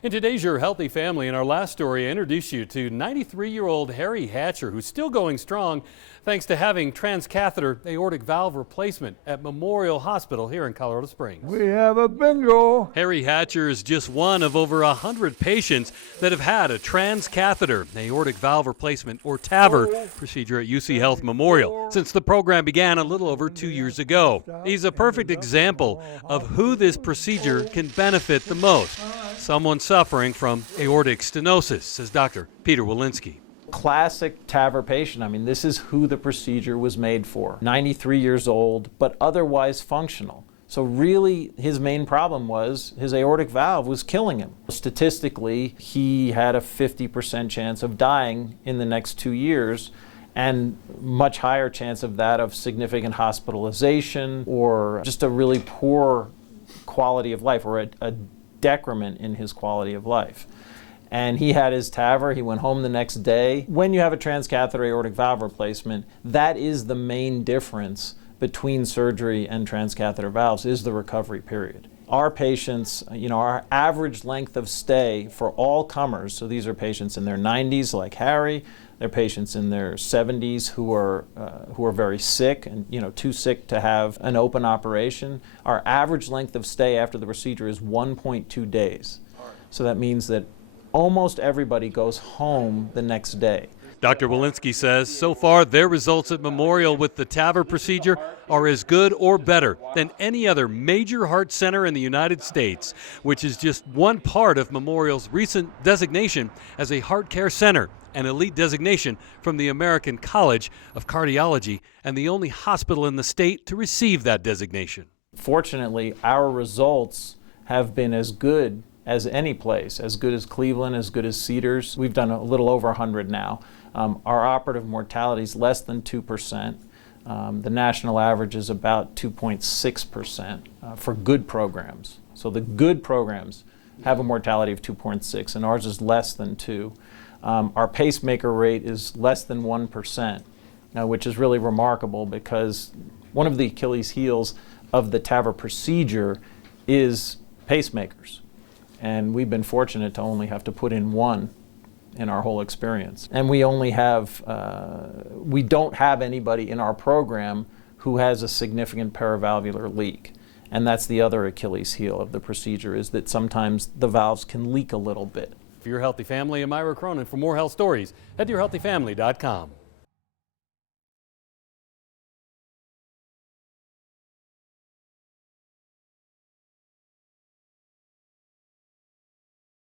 In today's Your Healthy Family, in our last story, I introduced you to 93-year-old Harry Hatcher, who's still going strong thanks to having transcatheter aortic valve replacement at Memorial Hospital here in Colorado Springs. We have a bingo. Harry Hatcher is just one of over 100 patients that have had a transcatheter aortic valve replacement, or TAVR, procedure at UCHealth Memorial since the program began a little over 2 years ago. He's a perfect example of who this procedure can benefit the most. Someone suffering from aortic stenosis, says Dr. Peter Walensky. Classic TAVR patient. I mean, this is who the procedure was made for. 93 years old, but otherwise functional. So really, his main problem was his aortic valve was killing him. Statistically, he had a 50% chance of dying in the next 2 years, and much higher chance of that of significant hospitalization or just a really poor quality of life, or a decrement in his quality of life. And he had his TAVR, he went home the next day. When you have a transcatheter aortic valve replacement, that is the main difference between surgery and transcatheter valves, is the recovery period. Our patients, our average length of stay for all comers, so these are patients in their 90s like Harry, they're patients in their 70s who are very sick and too sick to have an open operation. Our average length of stay after the procedure is 1.2 days. So that means that almost everybody goes home the next day. Dr. Walensky says so far their results at Memorial with the TAVR procedure are as good or better than any other major heart center in the United States, which is just one part of Memorial's recent designation as a heart care center, an elite designation from the American College of Cardiology, and the only hospital in the state to receive that designation. Fortunately, our results have been as good as any place, as good as Cleveland, as good as Cedars. We've done a little over 100 now. Our operative mortality is less than 2%. The national average is about 2.6% for good programs. So the good programs have a mortality of 2.6, and ours is less than 2. Our pacemaker rate is less than 1%, which is really remarkable because one of the Achilles heels of the TAVR procedure is pacemakers. And we've been fortunate to only have to put in one in our whole experience. And we only have, we don't have anybody in our program who has a significant paravalvular leak. And that's the other Achilles heel of the procedure, is that sometimes the valves can leak a little bit. For Your Healthy Family, I'm Ira Cronin. For more health stories, head to yourhealthyfamily.com.